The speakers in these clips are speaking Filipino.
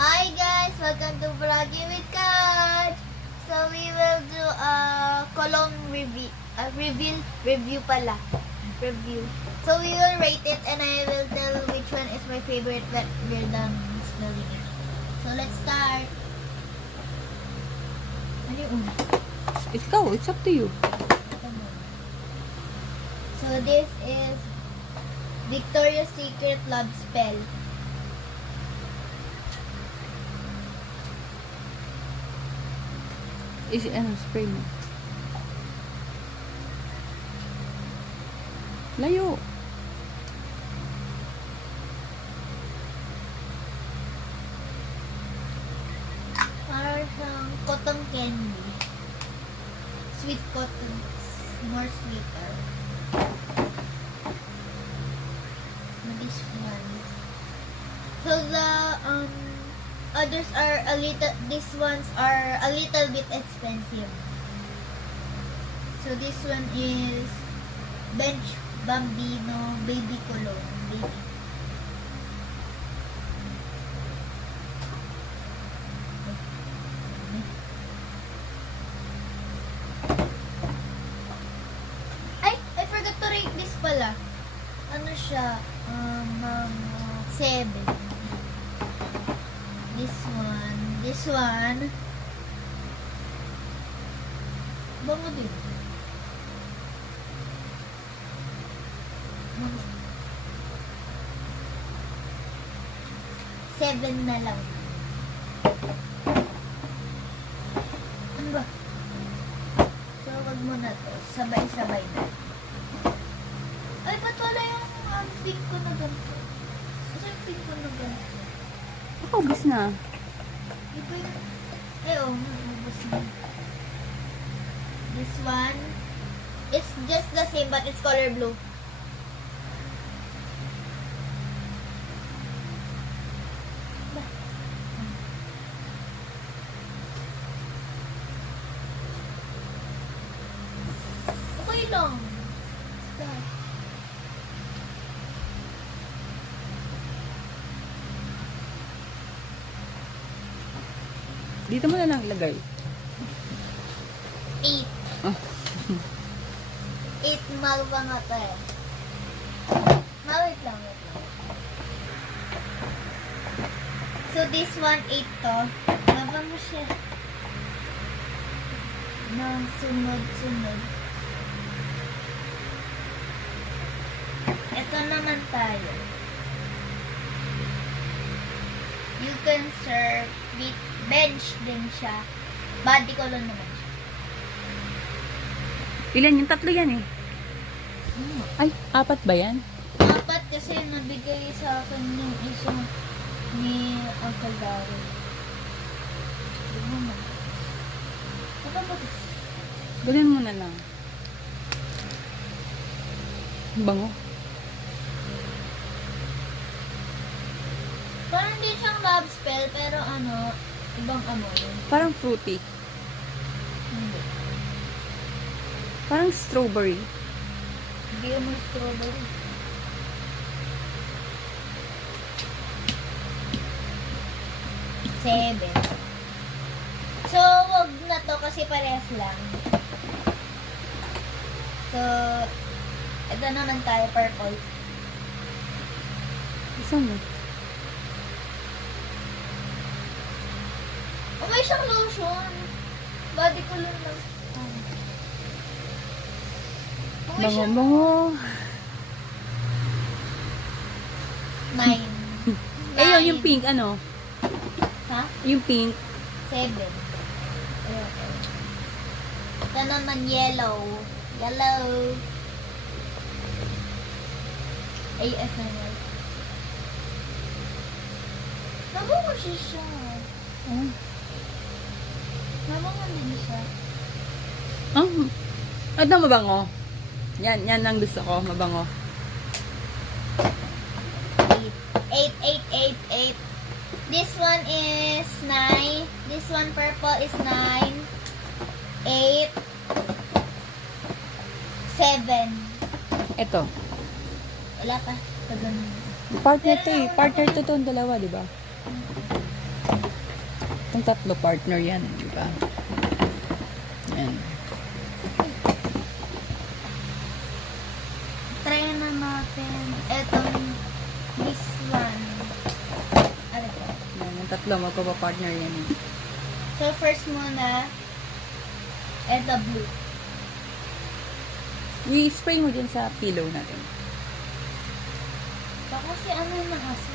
Hi guys! Welcome to Vlogging with Kat! So we will do a cologne review. Review pala. Review. So we will rate it and I will tell which one is my favorite that we're done smelling it. So let's start. Ano yung una? Ikaw, it's up to you. So this is Victoria's Secret Love Spell. Spray mo. Layo. Parang siyang cotton candy. Sweet cotton. More sweeter. This one. So the others are a little. These ones are a little bit expensive. So this one is Bench Bambino Baby Cologne. Baby. I forgot to rate this pala. Ano siya? 7. This one. Bango din. 7 na lang. Ano ba? So, wag mo na to. Sabay-sabay na. Ay, ba't wala yung pink ko na ganito? Kasi yung pink ko na ganito. Ubus na. Di ba yung... naubos na. This one, it's just the same but it's color blue. Okay lang. Dito mo na lang lagay. 8. Oh. 8 malwa nga tayo. Wait lang. So this one, 8 to. Laba mo siya. Nang sunod-sunod. Ito naman tayo. You can serve with bench din siya. Body color naman siya. Ilan yung tatlo yan eh? Ay, 4 ba yan? 4 kasi nabigay sa akin yung isa ni Uncle Darryl. Diba mo? Saka ba? Gawin mo na lang. Bango. Parang hindi siyang love spell, pero ibang amoy. Parang fruity. Hindi. Parang strawberry. Hindi mo strawberry. Seven. So, wag na to kasi parehas lang. So, ito naman tayo, purple. Isa mo. Oh, may siyang lotion. Body color lang. Oh, may siyang Bango. 9. Eh, yun, yung pink, ano? Ha? Yung pink. 7. Ito naman yellow. Yellow. ASMR. Nabango siya. Oh. Nabango din siya. Ano, mabango? Yan ang gusto ko, mabango. 8. 8, 8, 8, 8. This one is 9. This one purple is 9. 8. 7. Ito. Wala pa. Ito ganun. Partner to eh. Partner to itong dalawa, di ba? Itong tatlo partner yan, di ba? Yan. Try na natin etong this one. Ano to? Yan, yung tatlo, magpapapartner yan. Eh. So, first muna, eto blue. I-spray mo dyan sa pillow natin. Baka si ano yung aso.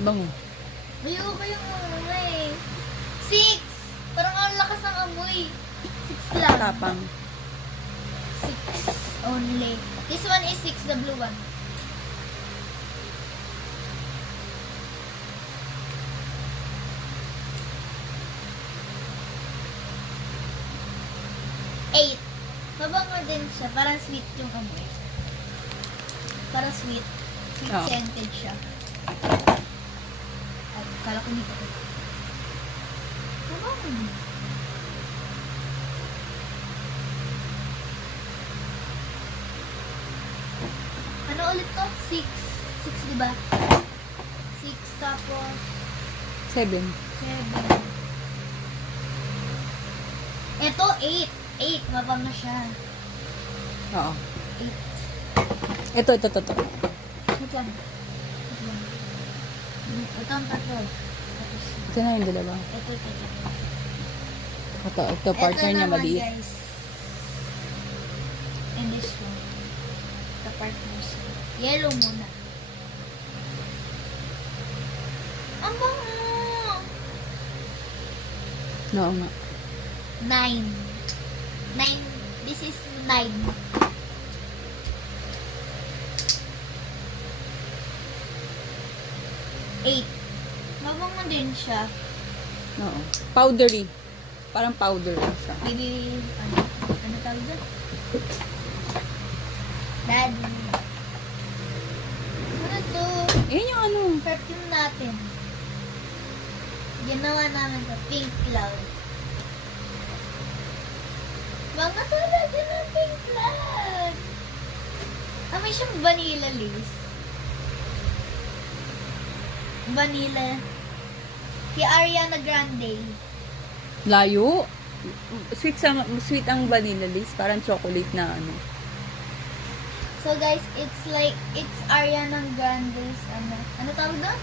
Bango. Ayoko yung amoy. 6! Parang ang lakas ng amoy. 6 lang. Tapang. 6 only. This one is 6, the blue one. Eight. Mabango din siya. Parang sweet yung amoy. Parang sweet. Sweet Oo. scented siya. Ay, kala ko dito. Mabango. Ano ulit to? 6. 6, diba? 6 tapos 7. 7. Ito, 8. 8. Mabang na siya. Oo. 8. Ito. Wait lang. Wait lang. Ito ang tatlo. Tapos, Ito na yung dalawa. ito. Ito partner niya naman, maliit. guys. And this one. The partners. Yellow muna. Ang bango! Oo nga. 9. 9. This is 9. Eight. Mabango din siya. Oo. Powdery. Parang powder siya. Baby, ano tawag doon? Daddy. Ano to? Yan yung ano. Perfume natin. Ginawa namin to. Pink Cloud. Mga talaga ng Pink Cloud. May siyang vanilla lace. Vanilla. Kay Ariana Grande. Layo. Sweet ang vanilla lace. Parang chocolate na ano. So guys, it's Ariana Grande's ano tawag doon?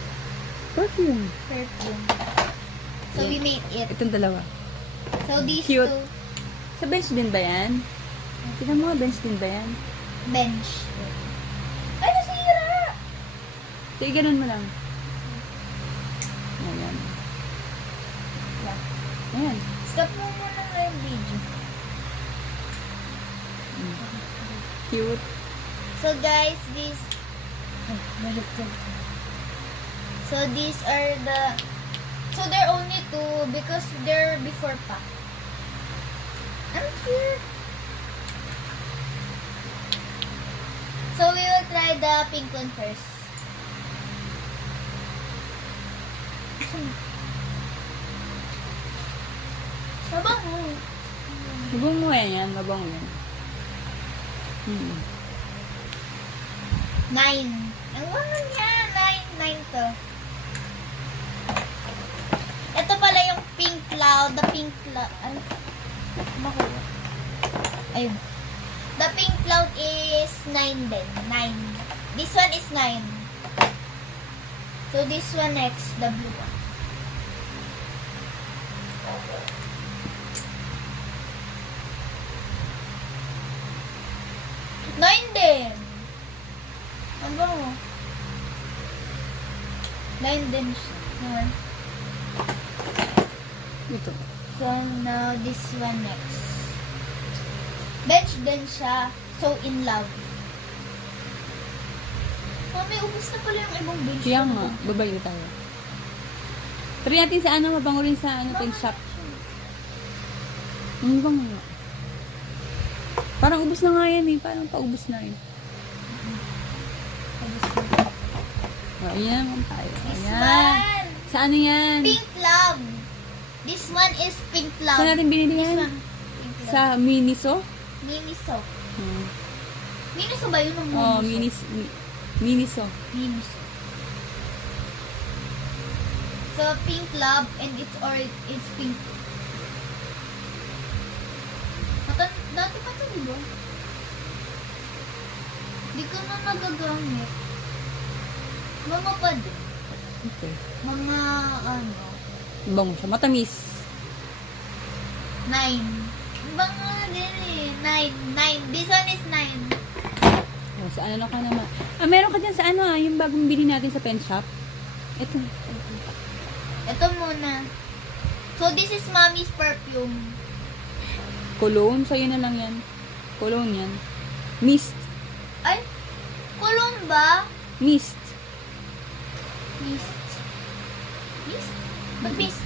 Perfume. Perfume. So we made it. Itong dalawa. So these Cute. two Sa bench din ba yan? Tignan mo, bench din ba yan? bench. Ay, nasira! Sige, ganun mo lang. Ayan. Yeah. Ayan. Stop mo muna nga yung video. Cute. So guys, this so these are the so they're only two because they're before pa. I'm cute. So we will try the pink one first. Mabango. Hubong mo yan. Mabang yan. Hmm. 9. Ang bango niya. 9 to. Ito pala yung pink cloud. The pink cloud. Ano? Makuha. Ayun. The pink cloud is 9 din. 9. This one is 9. So this one next. The blue one. Nine din. Ang bango. 9 din siya. Naman. Ito. So, now this one next. Bench din siya. So, in love. Oh, may ubus na pala yung ibang bench. Kaya nga, babayo tayo. Try natin sa ano, mabango rin sa ano, pink shop. Ang bango nga. Parang ubos na nga yan eh. Parang paubos na rin. Ayan naman tayo. This Ayan. one. Sa ano yan? Pink love. This This one is pink love. Saan natin binili This yan? one, pink love. Sa Miniso? Miniso. Hmm. Miniso ba yun? Ang Oh, Miniso. Miniso. So, pink love and it's pink. Dati pa ito, di ba? Di ko na nagagamit. Mga pa din. Okay. Mga, ano, Bango siya. Matamis. 9. Mga din eh. 9. This one is 9. Oh, sa ano ka naman. Meron ka dyan sa ano yung bagong bili natin sa pen shop. Ito. Ito muna. So, this is mommy's perfume. Cologne. Sa'yo na lang yan. Cologne yan. Mist. Ay, cologne ba? Mist. Mist. Mist? Ba't mist?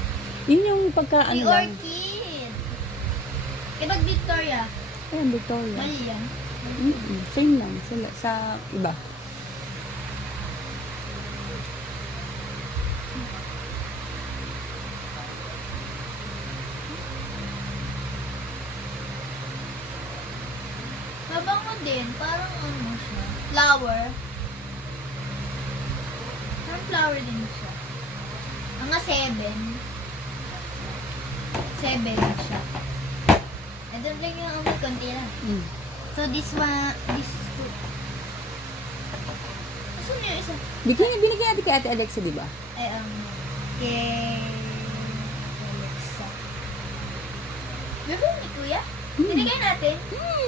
Yun yung pagka Si ano lang. Orchid. Eh, ba't Victoria? Ayan, Victoria. Mali yan. Same lang. Sa iba. Mabango din. Parang ano siya. Flower. Parang flower din siya. Mga 7. 7 siya. Ito lang yung amoy konti lang. Mm. So, this one, this two. Gusto niyo isa? Binigyan natin kay Ate Alexa, di ba? Ay, kay Alexa. Girlfriend ni Kuya? Binigay natin.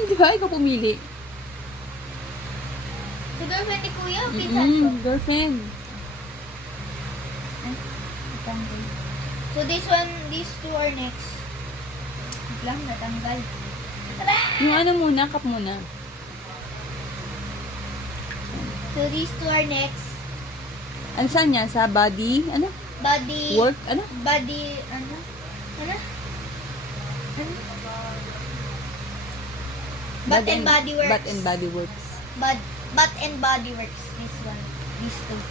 Di ba? Ikaw pumili. Si girlfriend ni Kuya, o pinsan ko? Girlfriend. Ay, natanggal. So, this one, these two are next. Wait lang, natanggal. Tara! Yung ano muna, cup muna. So, these two are next. Ano saan yan? Sa body? Ano? Body... Work? Ano? Body... Ano? Ano? Ano? Bath and Body Works. Bath and Body Works. Bath and Body Works. This one. These two.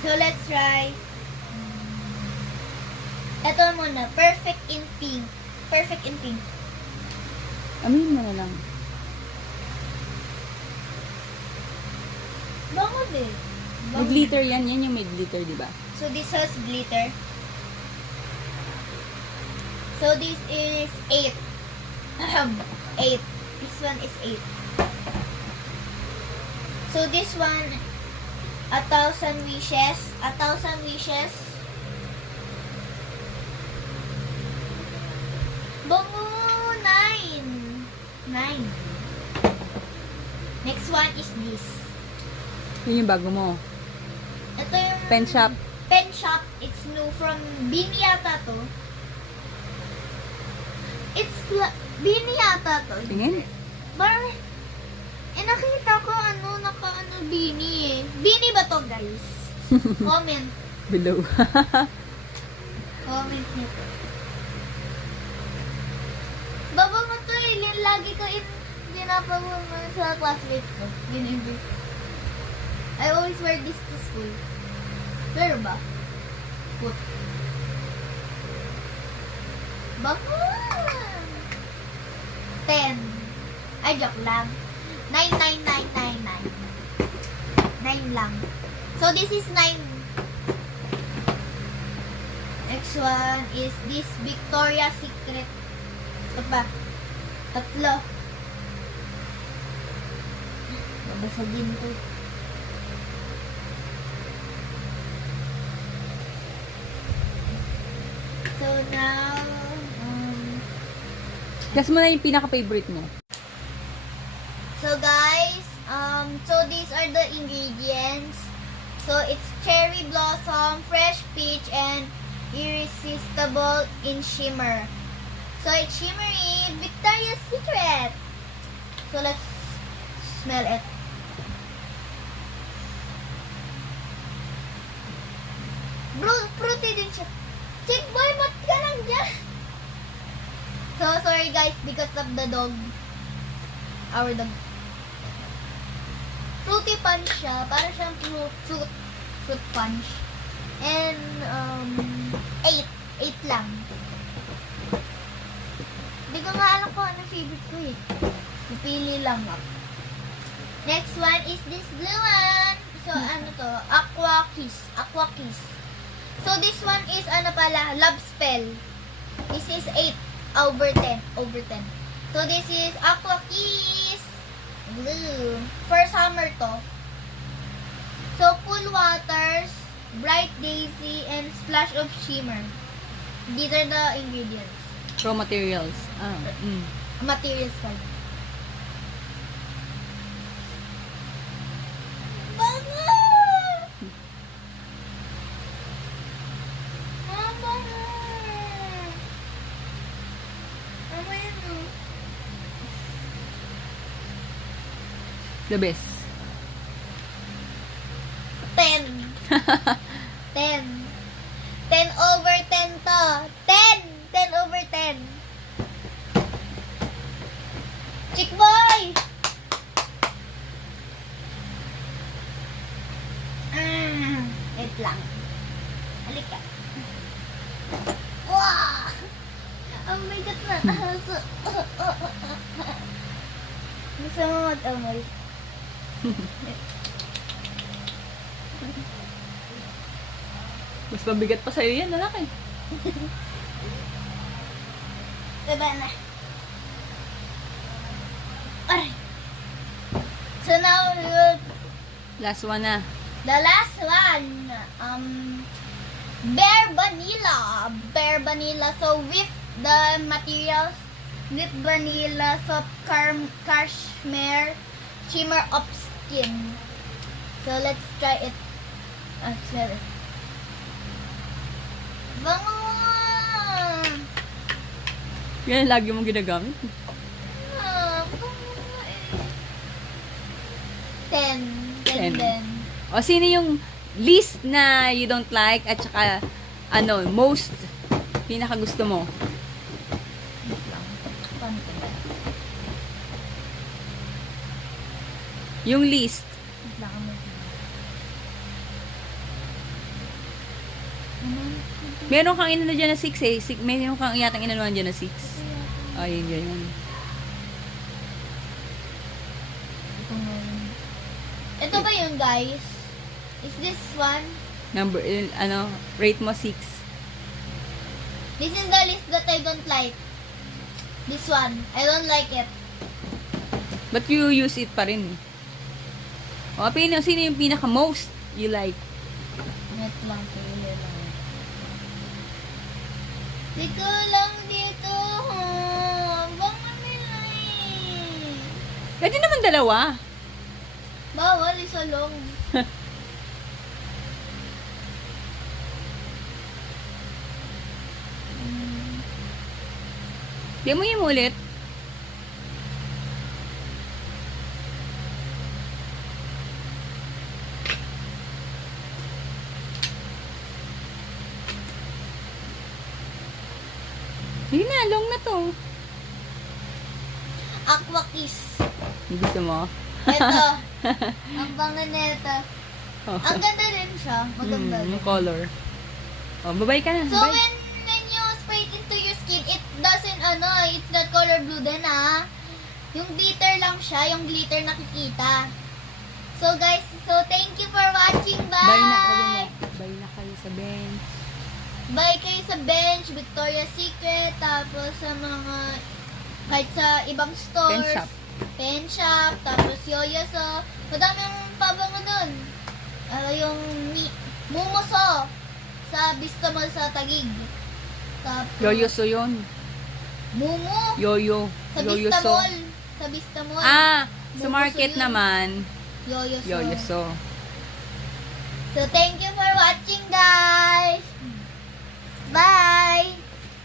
So, let's try. Ito muna. Perfect in pink. Perfect in pink. Amin mo na lang. Bango din. May glitter yan. Yan yung may glitter, di ba? So, this has glitter. So, this is 8. 8. This one is 8. So, this one, 1,000 wishes. 1,000 wishes. Bango! 9. 9. Next one is this. Yun yung bago mo. Ito yung... Pen shop. Pen shop. It's new from Bini yata to. It's Bini yata to. Tingin. Parang, nakita ko naka Bini eh. Bini ba to, guys? Comment. Below. Comment nyo to. Babango to eh. Lagi ko dinapagano sa classmate ko. I always wear this to school. Pero ba? Put. Bango! 10. Ay, joke lang. 99999. 9 lang. So, this is 9. Next one is this Victoria's Secret. Ito pa. 3. Babasagin ko. So, now, Guess mo na yung pinaka-favorite mo. so guys, so these are the ingredients. So it's cherry blossom, fresh peach, and irresistible in shimmer. So it's shimmery Victoria's Secret. So let's smell it. Bro, fruity din siya. Chick boy, ba't ka lang dyan? So sorry guys because of the dog. Our dog. Fruity punch siya. Para siyang fruit punch. And, 8. 8 lang. Hindi ko nga alam kung anong favorite ko eh. Pipili lang ako. Next one is this blue one. So, ano to? Aqua Kiss. Aqua Kiss. So, this one is, ano pala, Love Spell. This is 8 over 10. Over 10. So, this is Aqua Kiss. Blue. For summer to. So, Cool Waters, Bright Daisy, and Splash of Shimmer. These are the ingredients. Raw materials. Materials pala. Bango! Ang bango! Ano yun, oh? The best. 10. 10. 10 over 10 to. 10! 10 over 10. Chick boy! Wait lang. Halika. Wow! Ang bigat na aso. Gusto mo mag-amoy? Mas mabigat pa sa'yo yan, lalaki. Diba na? Aray. So now, we will, Last one na. the last one, Bare Vanilla. Bare Vanilla. So with the materials, with vanilla, soft cashmere, shimmer up skin. So let's try it. Sorry. Bango! Yan ang lagi mong ginagamit. Bango eh. 10. 10. Then. O, sino yung least na you don't like at saka, ano, most pinaka gusto mo? Yung least. Meron kang inano dyan na 6 eh. Meron kang yatang inanuan dyan na 6. Ayun, yun. Ito ba yun, guys? Is this one? Number, rate mo 6. This is the list that I don't like. This one. I don't like it. But you use it pa rin. O, sino yung pinaka most you like? Net lang. Pili lang. Dito lang dito. Bango nila eh. Pwede naman dalawa. Bawal, isa long. Di mo yung ulit. Hindi na, long na to. Aqua Kiss. Yung gusto mo? Ito. Ang bango nito. Oh. Ang ganda din siya. Maganda din. Yung color. Oh, babay ka na. So Bye. when you spray it into your skin, it doesn't, it's not color blue din Yung glitter lang siya, yung glitter nakikita. So guys, so thank you for watching. Bye! Bye na kayo mo. Bye na kayo sa bench. Bye kayo sa bench, Victoria's Secret, tapos sa mga, kahit sa ibang stores. Pen shop. Pen shop, tapos Yoyo. So, madaming pabango nun. Yung Mumoso sa Vista Mall sa Taguig. Tapos, Yoyoso yun. Mumu Yoyo. sa Vista Yoyoso. Mall. Sa Vista Mall. Ah, sa Mumoso market yun. naman. Yoyoso. Yoyoso. So, thank you for watching, guys. Bye!